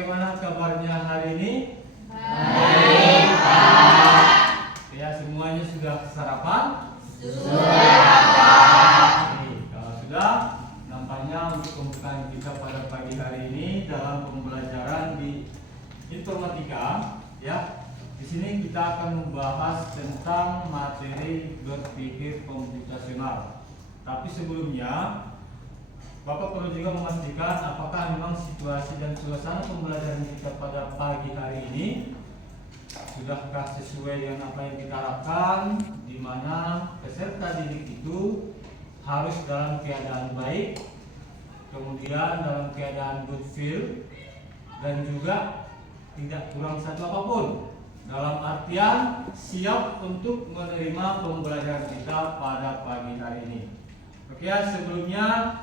bagaimana kabarnya hari ini? Baik, Pak. Ya, semuanya sudah sarapan? Sudah. Kalau sudah, nampaknya untuk pembukaan kita pada pagi hari ini dalam pembelajaran di informatika, ya. Di sini kita akan membahas tentang materi berpikir komputasional. Tapi sebelumnya, Bapak perlu juga memastikan apakah memang situasi dan suasana pembelajaran kita pada pagi hari ini sudahkah sesuai dengan apa yang kita harapkan, di mana peserta didik itu harus dalam keadaan baik, kemudian dalam keadaan good feel, dan juga tidak kurang satu apapun, dalam artian siap untuk menerima pembelajaran kita pada pagi hari ini. Oke, sebelumnya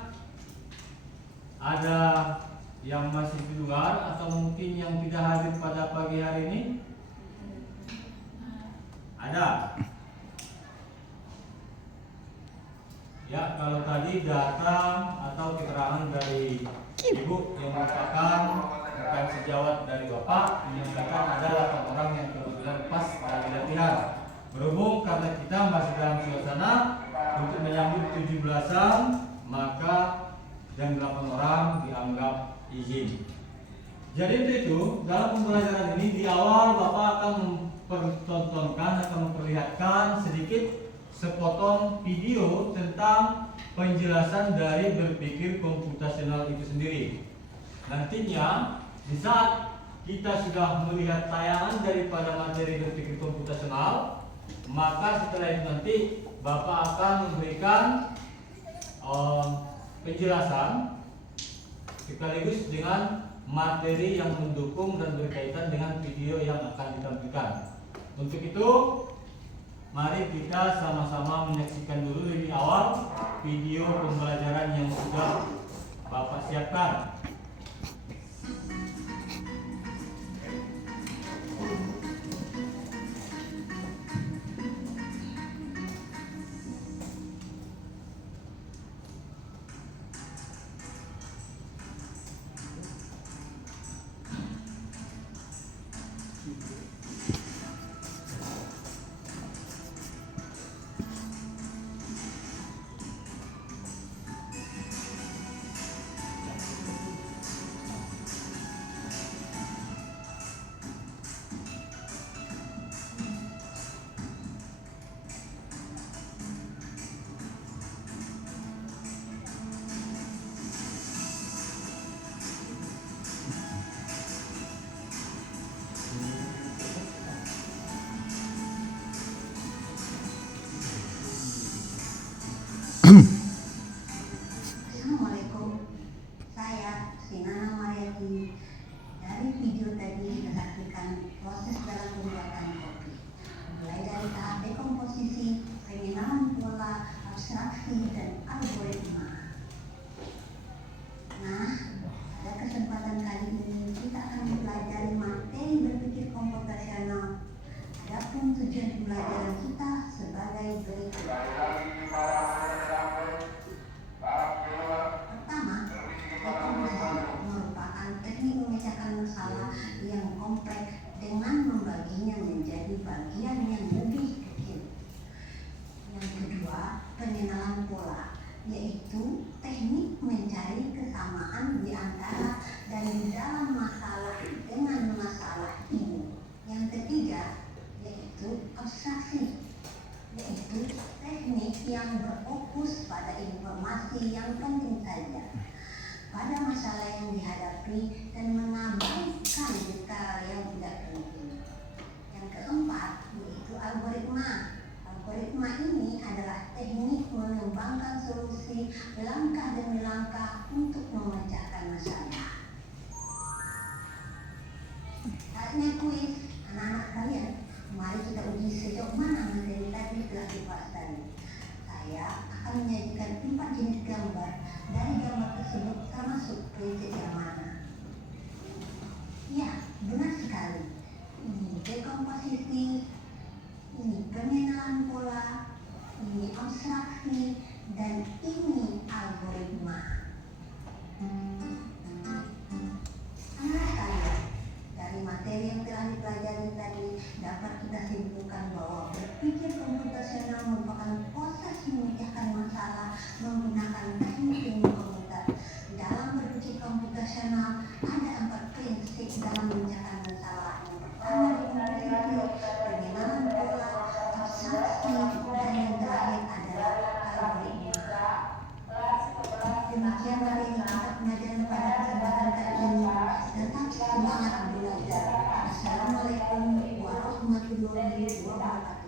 ada yang masih di luar atau mungkin yang tidak hadir pada pagi hari ini? Ada? Ya, kalau tadi data atau keterangan dari Ibu yang merupakan rekan sejawat dari Bapak menyatakan ada 8 orang yang kebetulan pas lagi latihan. Berhubung karena kita masih dalam suasana untuk menyambut 17-an, maka yang 8 orang dianggap izin. Jadi itu dalam pembelajaran ini di awal Bapak akan mempertontonkan atau memperlihatkan sedikit sepotong video tentang penjelasan dari berpikir komputasional itu sendiri. Nantinya di saat kita sudah melihat tayangan daripada materi berpikir komputasional, maka setelah itu nanti Bapak akan memberikan penjelasan sekaligus dengan materi yang mendukung dan berkaitan dengan video yang akan ditampilkan. Untuk itu, mari kita sama-sama menyaksikan dulu lebih awal video pembelajaran yang sudah Bapak siapkan. Assalamualaikum, saya Sinana Mariani. Dari video tadi kita saksikan proses dalam pembuatan kopi, mulai dari tahap dekomposisi, pengenalan pola, abstraksi, dan algoritma. Nah, pada kesempatan kali ini kita akan mempelajari materi berpikir komputasional. Adapun tujuan pembelajaran kita sebagai berikut. Pertama, dekomposisi merupakan teknik memecahkan masalah yang kompleks dengan membaginya menjadi bagian yang lebih kecil. Yang kedua, pengenalan pola, yaitu teknik mencari kesamaan di antara dan di dalam masalah dengan masalah ini. Yang ketiga, yaitu abstraksi, yaitu teknik yang berfokus pada informasi yang penting saja pada masalah yang dihadapi dan mengabaikan detail yang tidak penting. Yang keempat, yaitu algoritma. Algoritma ini adalah teknik mengembangkan solusi langkah demi langkah untuk memecahkan masalah. Saatnya kuis anak-anak kalian. Mari kita uji sejauh mana materi tadi telah dibahas tadi. Saya akan menyajikan 4 jenis gambar. Dari gambar tersebut termasuk prinsip yang mana? Ya, benar sekali. Ini dekomposisi, ini pengenalan pola, ini abstraksi, dan ini algoritma. Anak kalian, dapat kita simpulkan bahwa berpikir komputasional merupakan proses memecahkan masalah menggunakan teknik ilmu komputer. Dalam berpikir komputasional ada 4 prinsip dalam memecahkan masalah. Yang pertama review, pengenalan pola, abstraksi, dan yang terakhir adalah algoritma. Demikianlah yang kita pelajaran pada kesempatan kali ini. Tetap semangat belajar. Assalamualaikum warahmatullahi wabarakatuh.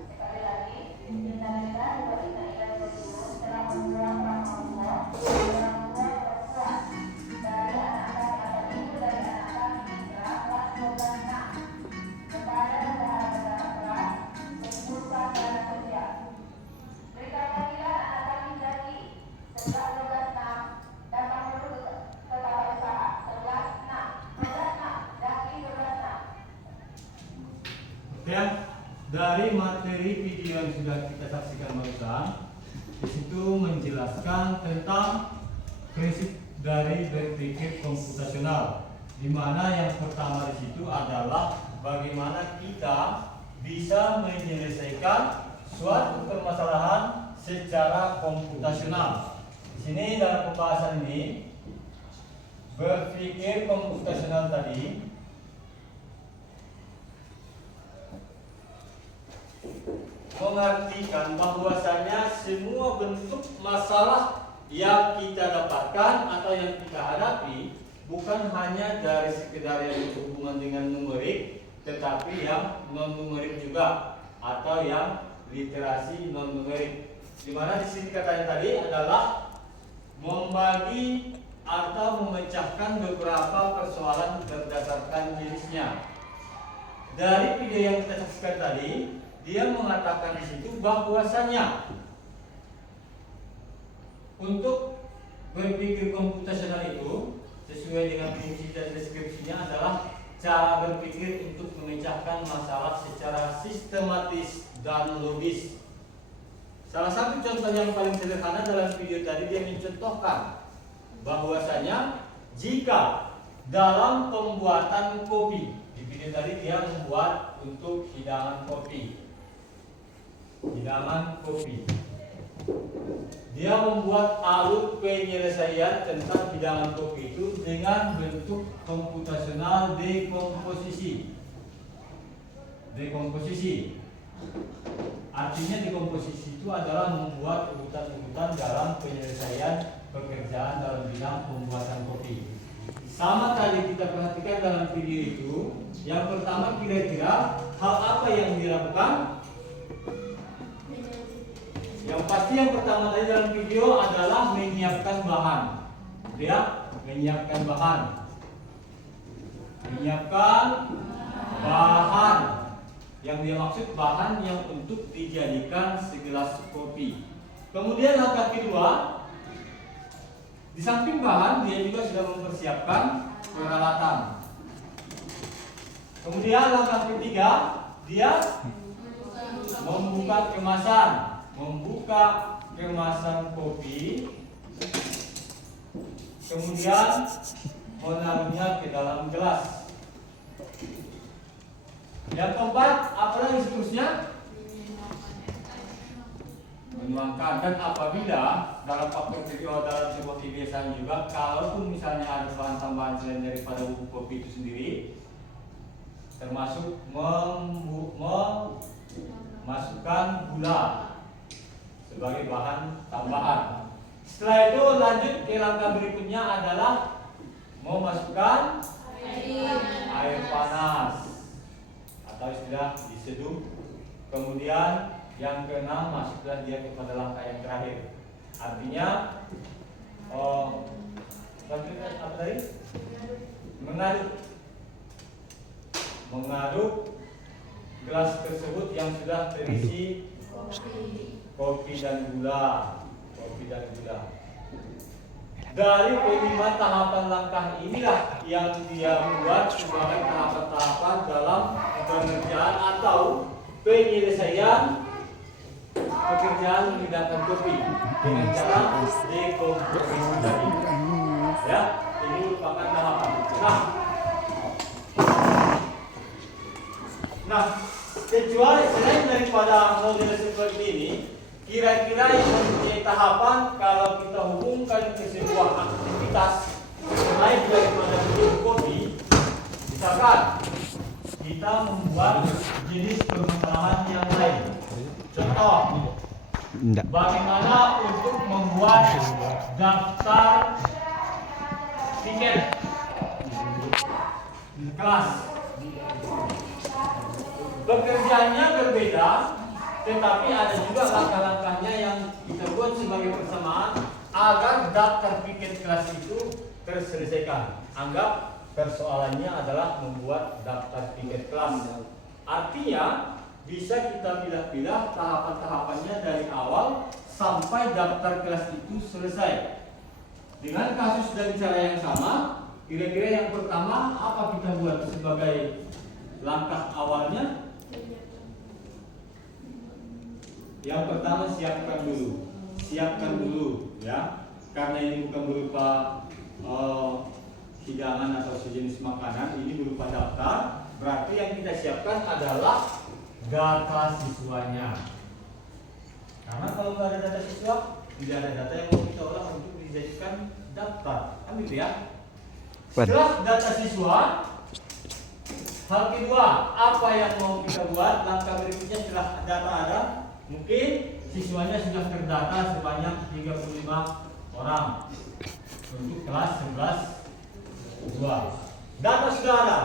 Ya, dari materi video yang sudah kita saksikan barusan, di situ menjelaskan tentang prinsip dari berpikir komputasional, di mana yang pertama di situ adalah bagaimana kita bisa menyelesaikan suatu permasalahan secara komputasional. Di sini dalam pembahasan ini berpikir komputasional tadi mengartikan bahwasanya semua bentuk masalah yang kita dapatkan atau yang kita hadapi bukan hanya dari sekedar yang berhubungan dengan numerik, tetapi yang non numerik juga atau yang literasi non numerik. Di mana di sini katanya tadi adalah membagi atau memecahkan beberapa persoalan berdasarkan jenisnya. Dari video yang kita saksikan tadi, dia mengatakan di situ bahwasanya untuk berpikir komputasional itu sesuai dengan fungsi dan deskripsinya adalah cara berpikir untuk memecahkan masalah secara sistematis dan logis. Salah satu contoh yang paling sederhana dalam video tadi, dia mencontohkan bahwasanya jika dalam pembuatan kopi, di video tadi dia membuat untuk hidangan kopi. Dia membuat alur penyelesaian tentang hidangan kopi itu dengan bentuk komputasional dekomposisi. Artinya dekomposisi itu adalah membuat urutan-urutan dalam penyelesaian pekerjaan dalam bidang pembuatan kopi. Sama tadi kita perhatikan dalam video itu, yang pertama kira-kira hal apa yang dilakukan? Yang pasti yang pertama tadi dalam video adalah menyiapkan bahan. Ya, menyiapkan bahan. Yang dia maksud bahan yang untuk dijadikan segelas kopi. Kemudian langkah kedua, di samping bahan dia juga sudah mempersiapkan peralatan. Kemudian langkah ketiga, dia membuka kemasan kopi, kemudian menaruhnya ke dalam gelas. Yang keempat, apa lagi seterusnya? Menuangkan. Dan apabila dalam faktor kedua dalam sebuah kebiasaan juga, kalaupun misalnya ada bahan tambahan selain daripada bubuk kopi itu sendiri, termasuk memasukkan gula sebagai bahan tambahan. Setelah itu lanjut ke langkah berikutnya adalah memasukkan air panas atau istilah diseduh. Kemudian yang keenam masuklah dia kepada langkah yang terakhir. Artinya apa tadi? Mengaduk gelas tersebut yang sudah terisi kopi dan gula. Dari kelima tahapan langkah inilah yang dia buat sebagai tahapan-tahapan dalam pengerjaan atau penyelesaian pekerjaan menghidangkan kopi dengan cara dekomposisi tadi. Ya, ini merupakan tahapan. Nah, kecuali selain daripada model seperti ini, kira-kira yang mempunyai tahapan kalau kita hubungkan ke sebuah aktivitas selain daripada bikin kopi, misalkan kita membuat jenis permasalahan yang lain. Contoh, bagaimana untuk membuat daftar tiket kelas. Pekerjaannya berbeda, tetapi ada juga langkah-langkahnya yang kita buat sebagai persamaan agar daftar tiket kelas itu terselesaikan. Anggap persoalannya adalah membuat daftar tiket kelas. Artinya bisa kita pilih-pilih tahapan-tahapannya dari awal sampai daftar kelas itu selesai. Dengan kasus dan cara yang sama, kira-kira yang pertama apa kita buat sebagai langkah awalnya? Yang pertama siapkan dulu ya, karena ini bukan berupa hidangan atau sejenis makanan, ini berupa daftar. Berarti yang kita siapkan adalah data siswanya. Karena kalau nggak ada data siswa, tidak ada data yang mau kita olah untuk dijadikan daftar, kan gitu ya. Setelah data siswa, hal kedua, apa yang mau kita buat? Langkah berikutnya setelah data ada, mungkin siswanya sudah terdata sebanyak 35 orang untuk kelas 11-2. Data sudah ada.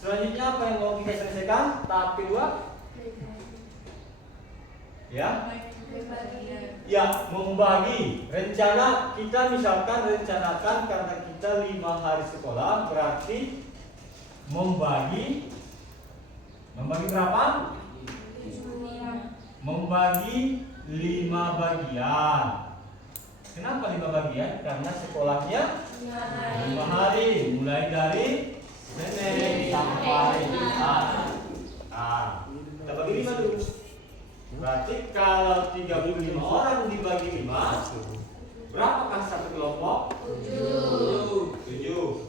Selanjutnya apa yang mau kita selesaikan? Tahap kedua, ya, membagi. Rencana kita misalkan rencanakan karena kita 5 hari sekolah, berarti membagi berapa? Membagi 5 bagian. Kenapa 5 bagian? Karena sekolahnya 5 hari, mulai dari Senin sampai Jumat. Nah, kita bagi 5 dulu. Berarti kalau 35 orang dibagi 5, berapakah satu kelompok? 7.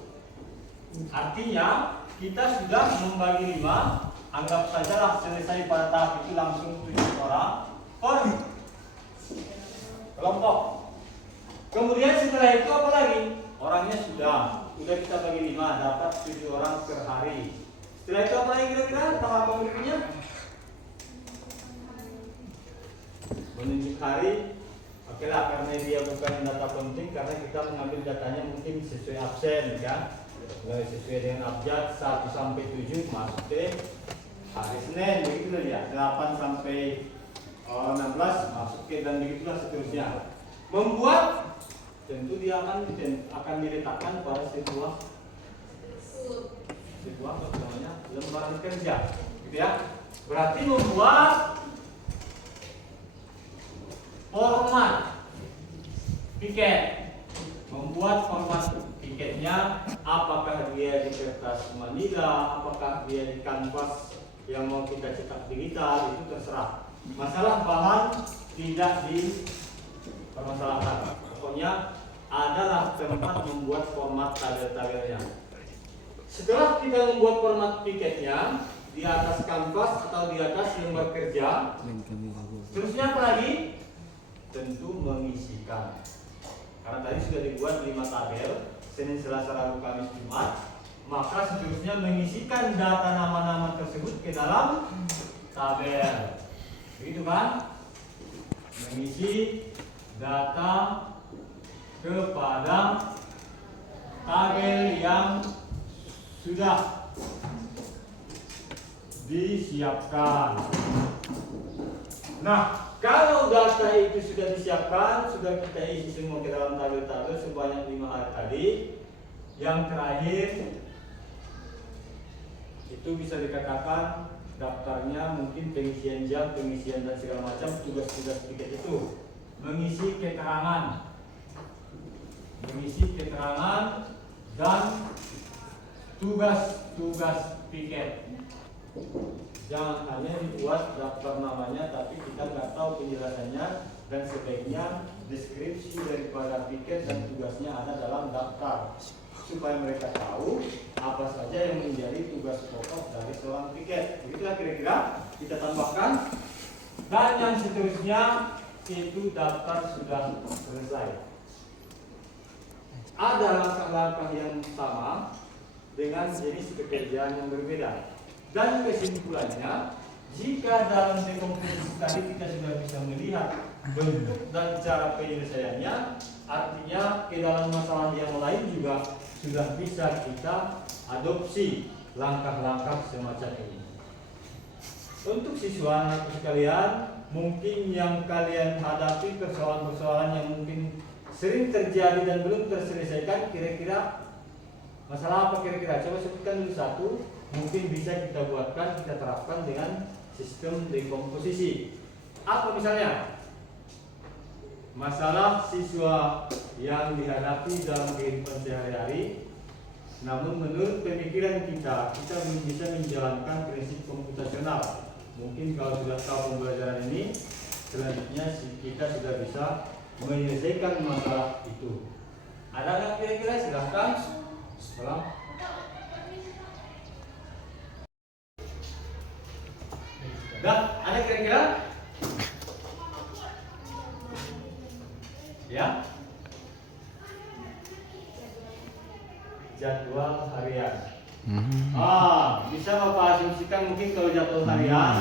Artinya kita sudah membagi 5. Anggap sajalah selesai pada tahap itu langsung 7 orang per kelompok. Kemudian setelah itu apa lagi? Orangnya sudah kita bagi 5, dapat 7 orang per hari. Setelah itu apa lagi kira-kira tahap berikutnya? Menunjuk hari. Oke lah, karena dia bukan data penting, karena kita mengambil datanya mungkin sesuai absen kan. Sesuai dengan abjad 1 sampai 7 masuk ke hari Senin, begitu ya. 8 sampai 16 masuk ke, dan begitulah seterusnya. Membuat, tentu dia akan diletakkan pada sebuah namanya lembaran kerja, gitu ya. Berarti membuat format tiket. Membuat format tiketnya, apakah dia di kertas manila, apakah dia di kanvas yang mau kita cetak digital, itu terserah. Masalah bahan tidak dipermasalahkan. Pokoknya adalah tempat membuat format tabel-tabelnya. Setelah kita membuat format tiketnya di atas kanvas atau di atas lembar kerja, terusnya apa lagi? Tentu mengisikan. Karena tadi sudah dibuat 5 tabel, Senin, Selasa, Rabu, Kamis, Jumat, maka seterusnya mengisikan data nama-nama tersebut ke dalam tabel. Begitu kan? Mengisi data kepada tabel yang sudah disiapkan. Nah, kalau data itu sudah disiapkan, sudah kita isi semua ke dalam tabel-tabel sebanyak 5 hari tadi, yang terakhir itu bisa dikatakan daftarnya mungkin pengisian jam, pengisian dan segala macam tugas-tugas tiket itu. Mengisi keterangan dan tugas-tugas tiket. Jangan hanya dibuat daftar namanya tapi kita nggak tahu penjelasannya, dan sebaiknya deskripsi daripada tiket dan tugasnya ada dalam daftar. supaya mereka tahu apa saja yang menjadi tugas pokok dari seorang piket. Begitulah kira-kira kita tambahkan. Dan yang seterusnya itu daftar sudah selesai. Ada langkah-langkah yang sama dengan jenis pekerjaan yang berbeda. Dan kesimpulannya, jika dalam dekomposisi tadi kita sudah bisa melihat bentuk dan cara penyelesaiannya, artinya ke dalam masalah yang lain juga sudah bisa kita adopsi langkah-langkah semacam ini. Untuk siswa anak sekalian, mungkin yang kalian hadapi persoalan-persoalan yang mungkin sering terjadi dan belum terselesaikan, kira-kira masalah apa kira-kira? Coba sebutkan dulu satu, mungkin bisa kita buatkan, kita terapkan dengan sistem dekomposisi. Apa misalnya? Masalah siswa yang dihadapi dalam kehidupan sehari-hari, namun menurut pemikiran kita belum bisa menjalankan prinsip komputasional. Mungkin kalau sudah tahu pembelajaran ini, selanjutnya kita sudah bisa menyelesaikan masalah itu. Ada nggak kira-kira? Silahkan. Tolong. Ada kira-kira? Ya. Jadwal harian. Bisa Bapak asumsikan mungkin kalau jadwal harian,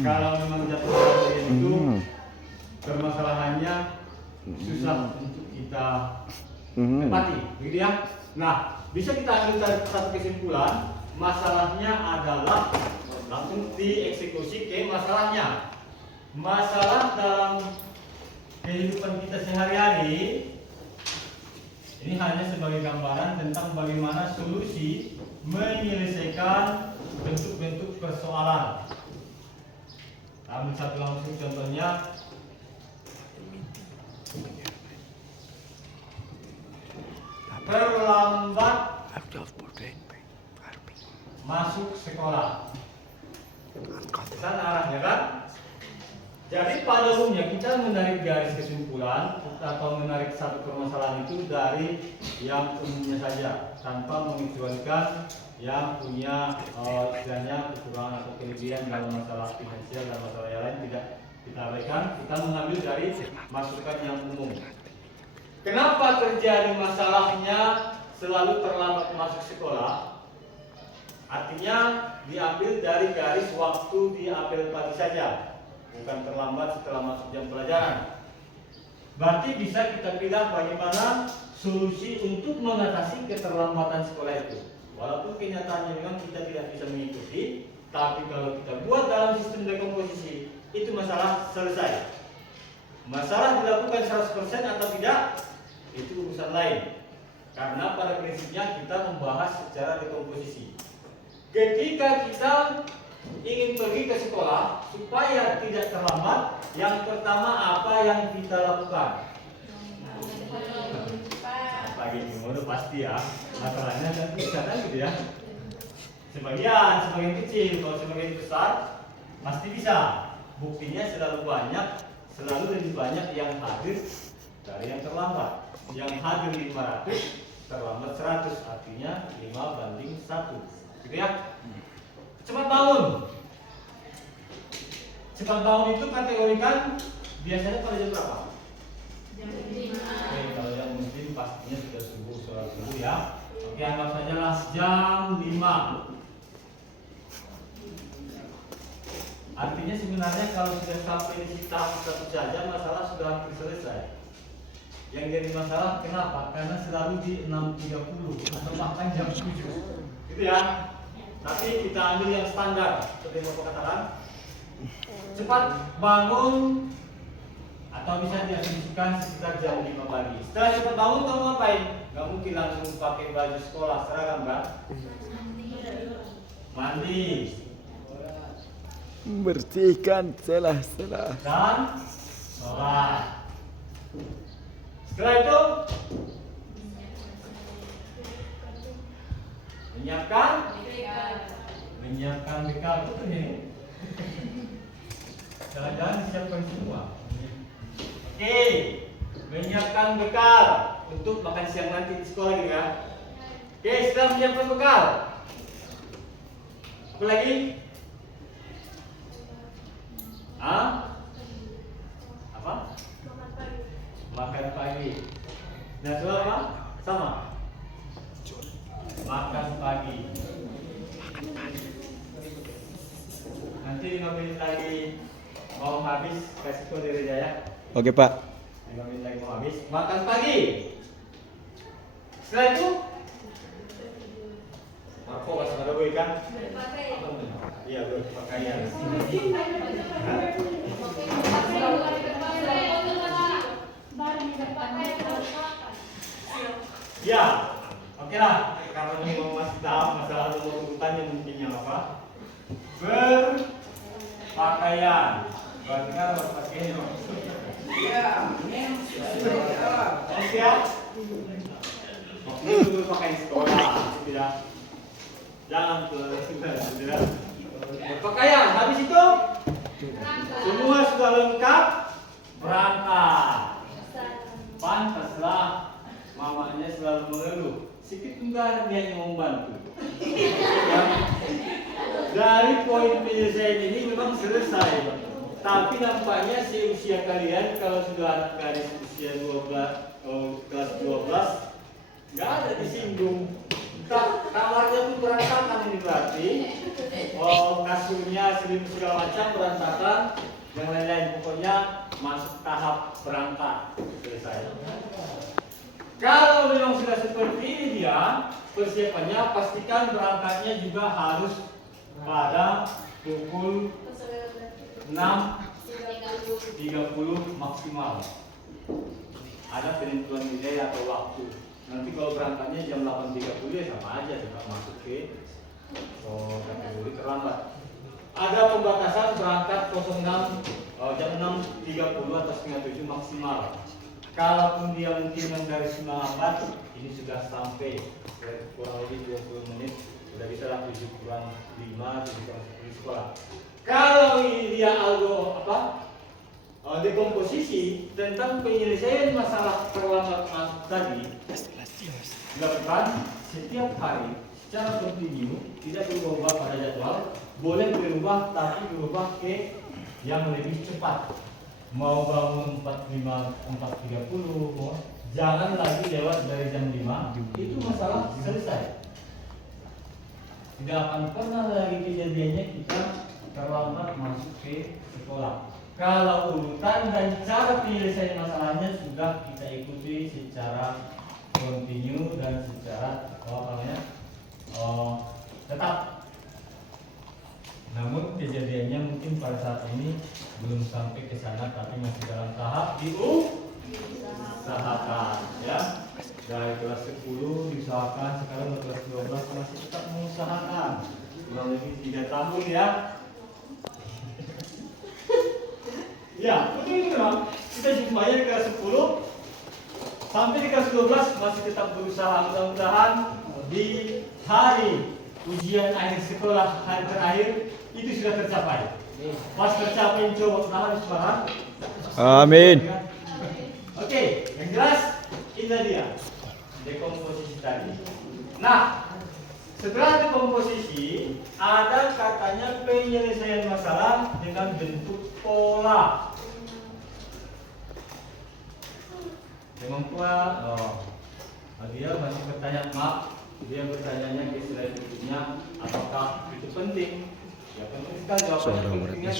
kalau memang jadwal harian itu permasalahannya susah untuk kita tepati, begitu ya. Nah, bisa kita ambil satu kesimpulan, masalahnya adalah langsung dieksekusi ke masalahnya. Masalah dalam kehidupan kita sehari-hari ini hanya sebagai gambaran tentang bagaimana solusi menyelesaikan bentuk-bentuk persoalan. Ambil satu langsung contohnya. Terlambat masuk sekolah. Sana arahnya kan? Jadi pada umumnya kita menarik garis kesimpulan atau menarik satu permasalahan itu dari yang umumnya saja, tanpa mengecualikan yang punya istilahnya kekurangan atau kelebihan dalam masalah finansial dan masalah yang lain tidak kita abaikan. Kita mengambil dari masukan yang umum. Kenapa terjadi masalahnya selalu terlambat masuk sekolah? Artinya diambil dari garis waktu di apel pagi saja, bukan terlambat setelah masuk jam pelajaran. Berarti bisa kita pilih bagaimana solusi untuk mengatasi keterlambatan sekolah itu. Walaupun kenyataannya memang kita tidak bisa mengikuti, tapi kalau kita buat dalam sistem dekomposisi, itu masalah selesai. Masalah dilakukan 100% atau tidak, itu urusan lain. Karena pada prinsipnya kita membahas secara dekomposisi. Ketika kita ingin pergi ke sekolah supaya tidak terlambat, yang pertama apa yang kita lakukan? Pagi ini pasti ya, masalahnya kan bisa kan gitu ya. Sebagian kecil, kalau sebagian besar pasti bisa. Buktinya selalu lebih banyak yang hadir dari yang terlambat. Yang hadir 500, terlambat 100, artinya 5:1. Gitu ya. Cepat bangun. Cepat bangun itu kategorikan biasanya pada jam berapa? Jam 5. Oke, kalau yang muslim pastinya sudah sholat subuh ya. Oke, anggap saja lah jam 5. Artinya sebenarnya kalau sudah sampai di tahap satu saja masalah sudah hampir selesai. Yang jadi masalah kenapa? Karena selalu di 6.30 atau bahkan jam 7. Gitu ya. Tapi kita ambil yang standar, seperti yang Bapak katakan. Cepat bangun atau bisa diasumsikan sekitar jam 5 pagi. Setelah cepat bangun kamu ngapain? Gak mungkin langsung pakai baju sekolah seragam kan? Mandi. Bersihkan celah-celah Dan sholat. Setelah itu menyiapkan bekal itu nih. Jangan-jangan disiapkan semua. Oke, menyiapkan bekal untuk makan siang nanti di sekolah gitu ya. Oke, setelah menyiapkan bekal. Apa lagi? Hah? Apa? Makan pagi. Nah, soal apa? Sama. Makan pagi. Nanti 5 menit lagi mau habis, kasih kode dari Jaya. Oke Pak. 5 menit lagi mau habis. Makan pagi. Setelah itu, Marco kasih ada gue kan? Iya, berpakaian. Ya, oke lah. Karena ini mau masih tahap masalah nomor urutannya mungkin yang apa? Berpakaian. Berarti kan harus pakai ini dong. Iya, oke ya. Itu berpakaian sekolah, tidak. Jangan tidak. Berpakaian. Habis itu semua sudah lengkap, berangkat. Pantaslah mamanya selalu mengeluh. Sedikit enggak dia yang membantu. Ya. Dari poin penyelesaian ini memang selesai. Tapi nampaknya usia kalian kalau sudah anak gadis usia 12, kelas 12 nggak ada disinggung. Kamarnya pun berantakan ini berarti. Kasurnya selimut segala macam berantakan. Yang lain-lain pokoknya masuk tahap berangkat. Selesai. Kalau memang sudah seperti ini dia persiapannya, pastikan berangkatnya juga harus pada pukul 6.30 maksimal. Ada penentuan nilai atau waktu. Nanti kalau berangkatnya jam 8.30 ya sama aja tetap masuk ke kategori terlambat. Ada pembatasan berangkat 06 jam 6.30 atau setengah 7 maksimal. Kalaupun dia mungkin yang dari lambat, ini sudah sampai kurang lebih 20 menit, sudah bisa lah 7 kurang 5, 7 kurang 10 sekolah. Kalau ini dia algo dekomposisi tentang penyelesaian masalah terlambat tadi dilakukan setiap hari secara kontinu, tidak berubah pada jadwal, boleh berubah tapi berubah ke yang lebih cepat. Mau bangun 4.30, jangan lagi lewat dari jam 5, itu masalah selesai. Tidak akan pernah lagi kejadiannya kita terlambat masuk ke sekolah. Kalau urutan dan cara penyelesaian masalahnya sudah kita ikuti secara kontinu dan secara tetap. Namun kejadiannya mungkin pada saat ini belum sampai ke sana, tapi masih dalam tahap diusahakan ya. Dari kelas 10 diusahakan, sekarang kelas 12 masih tetap mengusahakan. Kurang lebih 3 tahun ya. Ya, betul memang. Kita jumpanya di kelas 10 sampai di kelas 12 masih tetap berusaha. Mudah-mudahan di hari ujian akhir sekolah hari terakhir itu sudah tercapai. Pas tercapai coba harus paham. Amin. Oke, yang jelas ini dia dekomposisi tadi. Nah, setelah dekomposisi ada katanya penyelesaian masalah dengan bentuk pola. Dengan pola, dia masih bertanya, dia bertanya ke slide berikutnya, apakah itu penting? Ya penting sekali jawabannya.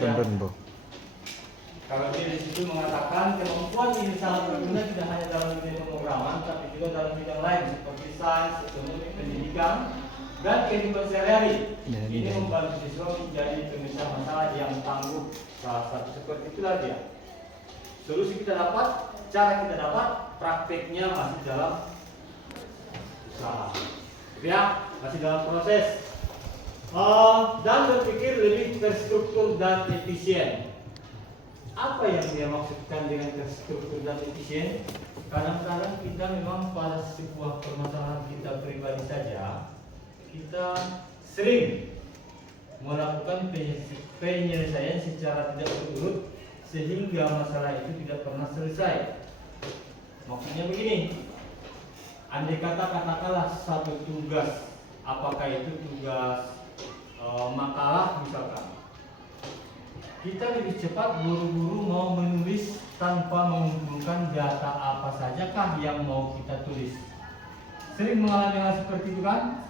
Kalau dia di situ mengatakan kemampuan ini sangat berguna tidak hanya dalam bidang pemrograman, tapi juga dalam bidang lain seperti sains, ekonomi, pendidikan, dan kehidupan sehari-hari. Ini membantu siswa menjadi penyelesaian masalah yang tangguh. Salah satu seperti itulah dia. Solusi kita dapat, cara kita dapat, prakteknya masih dalam usaha. Ya, masih dalam proses. Dan berpikir lebih terstruktur dan efisien. Apa yang dia maksudkan dengan terstruktur dan efisien? Kadang-kadang kita memang pada sebuah permasalahan kita pribadi saja, kita sering melakukan penyelesaian secara tidak berurut sehingga masalah itu tidak pernah selesai. Maksudnya begini, andai katakanlah satu tugas, apakah itu tugas makalah misalkan, kita lebih cepat buru-buru mau menulis tanpa mengumpulkan data apa sajakah yang mau kita tulis. Sering mengalami hal seperti itu kan?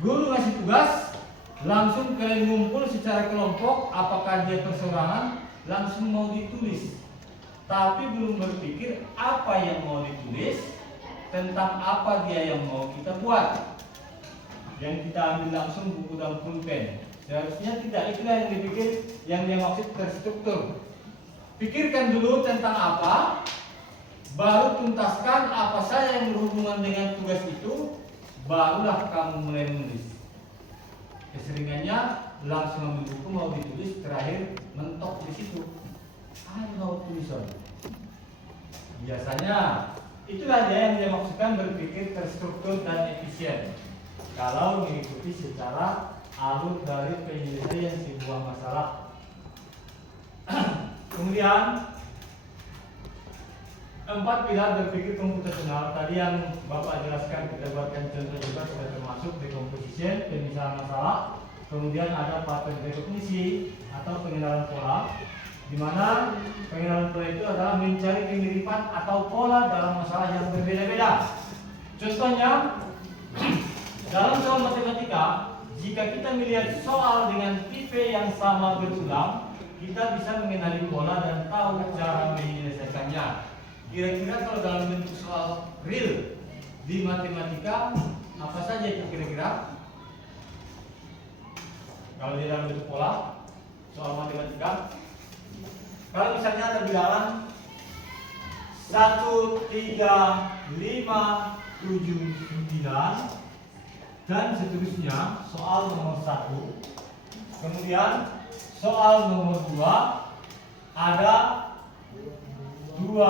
Guru ngasih tugas, langsung kalian ngumpul secara kelompok, apakah dia perseorangan, langsung mau ditulis. Tapi belum berpikir apa yang mau ditulis, tentang apa dia yang mau kita buat. Yang kita ambil langsung buku dan pulpen. Seharusnya tidak, itulah yang dipikir, yang dia maksud terstruktur. Pikirkan dulu tentang apa, baru tuntaskan apa saja yang berhubungan dengan tugas itu, barulah kamu mulai menulis. Keseringannya langsung ambil buku mau ditulis, terakhir mentok di situ. Ayo tulisan. Biasanya itulah dia yang dia maksudkan berpikir terstruktur dan efisien. Kalau mengikuti secara alur dari penyelesaian sebuah masalah. Kemudian 4 pilar berpikir komputasional. Tadi yang Bapak jelaskan, kita buatkan contoh juga, sudah termasuk decomposition, pemisahan masalah. Kemudian ada pattern recognition atau pengenalan pola, di mana pengenalan pola itu adalah mencari kemiripan atau pola dalam masalah yang berbeda-beda. Contohnya, dalam soal matematika, jika kita melihat soal dengan tipe yang sama berulang, kita bisa mengenali pola dan tahu cara menyelesaikannya. Kira-kira kalau dalam bentuk soal real di matematika, apa saja itu kira-kira? Kalau di dalam bentuk pola soal matematika, kalau misalnya ada bilangan 1, 3, 5, 7, 9 dan seterusnya, soal nomor 1. Kemudian soal nomor 2 ada 2, 4,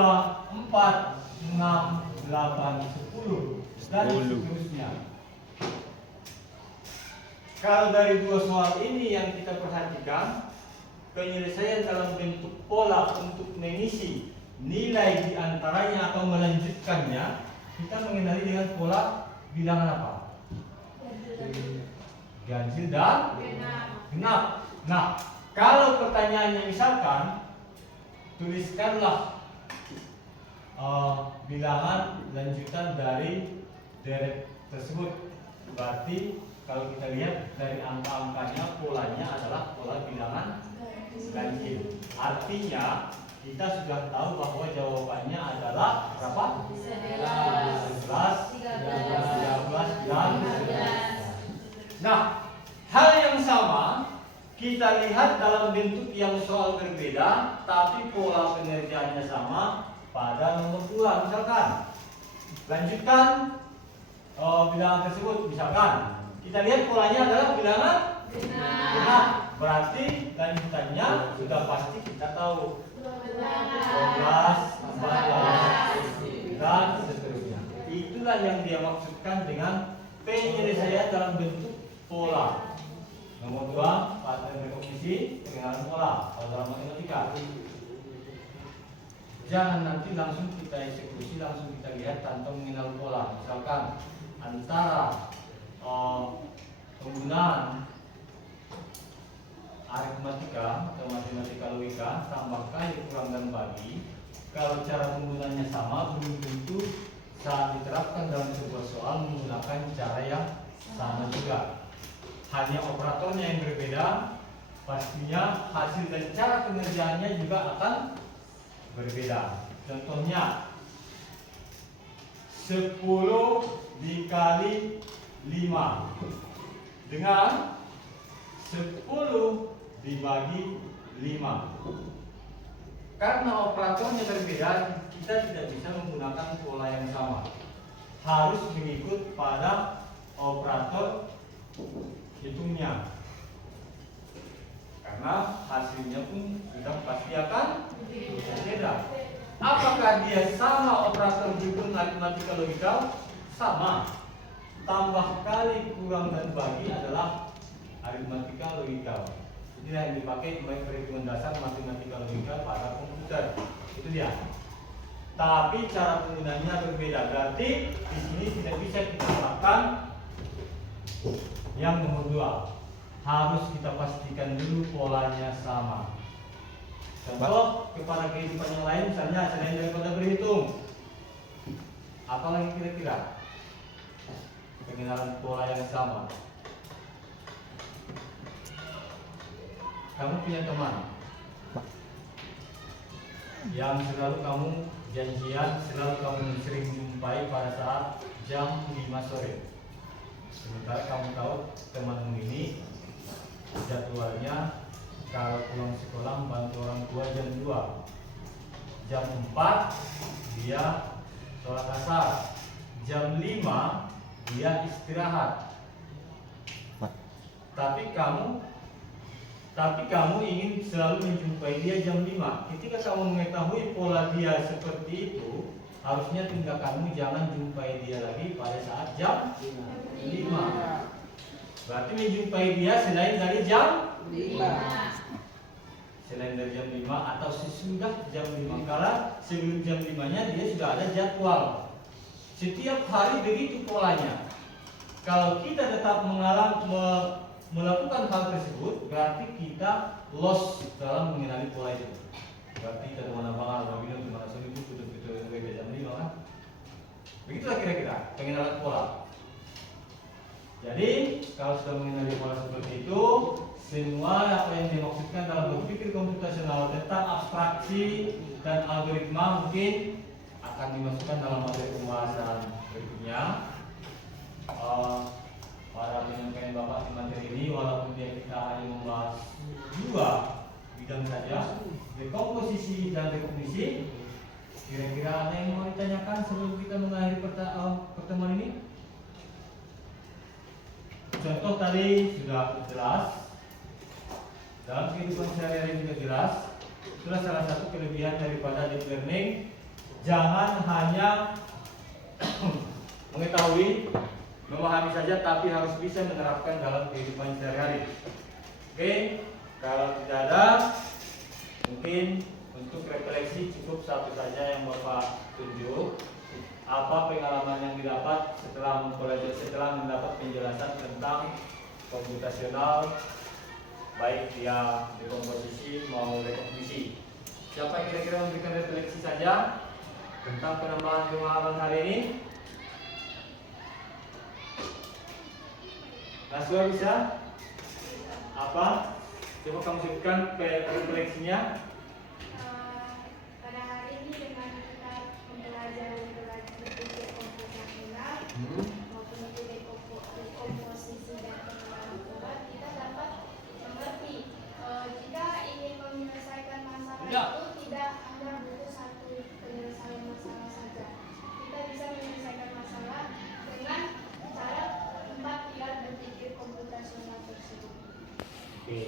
6, 8, 10 dan seterusnya. Kalau dari 2 soal ini yang kita perhatikan, penyelesaian dalam bentuk pola untuk mengisi nilai di antaranya atau melanjutkannya, kita mengenali dengan pola bilangan apa? Ganjil dan genap. Nah, kalau pertanyaannya misalkan tuliskanlah bilangan lanjutan dari deret tersebut, berarti kalau kita lihat dari angka-angkanya, polanya adalah pola bilangan ganjil. Artinya kita sudah tahu bahwa jawabannya adalah berapa? 11, 13, dan 14. Nah, hal yang sama kita lihat dalam bentuk yang soal berbeda, tapi pola pengerjaannya sama pada nomor 2. Misalkan, lanjutkan bilangan tersebut. Misalkan, kita lihat polanya adalah bilangan genap. Berarti lanjutannya sudah pasti kita tahu 12, 14, dan seterusnya. Itulah yang dia maksudkan dengan penyelesaian dalam bentuk pola. Nomor 2, pattern recognition, pengenalan pola kalau dalam matematika. Jangan nanti langsung kita eksekusi, langsung kita lihat tanpa mengenal pola. Misalkan antara penggunaan aritmatika atau matematika logika, tambah kali, kurang dan bagi, kalau cara penggunaannya sama, belum tentu saat diterapkan dalam sebuah soal menggunakan cara yang sama juga. Hanya operatornya yang berbeda, pastinya hasil dan cara pengerjaannya juga akan berbeda. Contohnya 10 dikali 5 dengan 10 dibagi 5. Karena operatornya berbeda, kita tidak bisa menggunakan pola yang sama. Harus mengikut pada operator hitungnya. Karena hasilnya pun sudah pasti akan berbeda. Apakah dia sama operator hitung aritmatika logika? Sama. Tambah kali, kurang dan bagi adalah aritmatika logika. Inilah yang dipakai baik perhitungan dasar matematika logika pada komputer. Itu dia. tapi cara penggunaannya berbeda. Berarti di sini tidak bisa kita terapkan yang nomor 2. Harus kita pastikan dulu polanya sama. Contoh kepada kehidupan yang lain, misalnya selain daripada berhitung, apalagi kira-kira pengenalan pola yang sama. Kamu punya teman yang selalu kamu janjian, selalu kamu sering jumpai pada saat jam 5 sore. Sementara kamu tahu temanmu ini jadwalnya kalau pulang sekolah bantu orang tua jam 2, jam 4 dia sholat asar, jam 5 dia istirahat. Tapi kamu ingin selalu menjumpai dia jam 5. Ketika kamu mengetahui pola dia seperti itu, harusnya tindakanmu jangan jumpai dia lagi pada saat jam 5. Berarti menjumpai dia selain dari jam 5. Selain dari jam 5 atau sesudah jam 5. Karena sebelum jam 5-nya dia sudah ada jadwal. Setiap hari begitu polanya. Kalau kita tetap melakukan hal tersebut, berarti kita lost dalam mengenali pola itu. Berarti kita kemana minum, kemana seminggu, betul-betul jam 5 kan? Begitulah kira-kira pengenalan pola. Jadi kalau sudah mengenali pola seperti itu, semua apa yang dimaksudkan dalam berpikir komputasional tentang abstraksi dan algoritma mungkin akan dimasukkan dalam materi pembahasan berikutnya. Para penyampaian Bapak di materi ini, walaupun kita hanya membahas 2 bidang saja, dekomposisi dan rekognisi, kira-kira ada yang mau ditanyakan sebelum kita mengakhiri pertemuan ini? Contoh tadi sudah jelas, dalam kehidupan sehari-hari juga jelas. Itulah salah satu kelebihan daripada deep learning. Jangan hanya mengetahui, memahami saja, tapi harus bisa menerapkan dalam kehidupan sehari-hari. Oke, kalau tidak ada, mungkin untuk refleksi cukup satu saja yang Bapak tunjuk. Apa pengalaman yang didapat setelah mendapat penjelasan tentang komputasional, baik dia dekomposisi maupun rekognisi. Siapa yang kira-kira memberikan refleksi saja tentang penambahan pengalaman hari ini? Naswa bisa? Apa? Coba kamu sebutkan refleksinya. Pada hari ini dengan kita mempelajari berpikir komputasional maupun dekomposisi dan pengenalan pola, kita dapat mengerti jika ingin menyelesaikan masalah itu tidak hanya butuh satu penyelesaian masalah saja. Kita bisa menyelesaikan masalah dengan cara 4 pilar berpikir komputasional tersebut. Oke.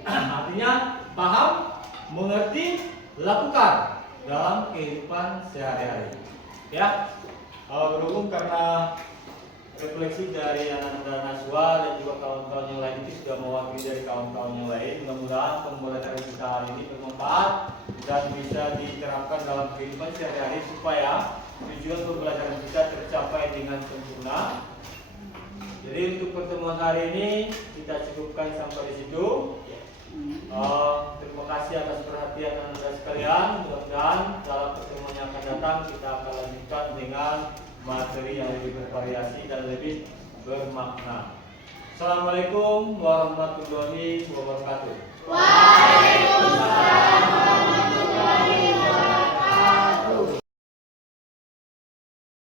Artinya paham, mengerti, lakukan dalam kehidupan sehari-hari. Ya, berhubung karena refleksi dari anak-anak Naswa dan juga kawan-kawan yang lain itu sudah mewakili dari kawan-kawan yang lain. Mudah-mudahan pembelajaran kita hari ini bermanfaat dan bisa diterapkan dalam kehidupan sehari-hari supaya tujuan pembelajaran kita tercapai dengan sempurna. Jadi untuk pertemuan hari ini kita cukupkan sampai di situ. Terima kasih atas perhatian Anda sekalian. Mudah-mudahan dalam pertemuan yang akan datang kita akan lanjutkan dengan materi yang lebih bervariasi dan lebih bermakna. Assalamualaikum warahmatullahi wabarakatuh.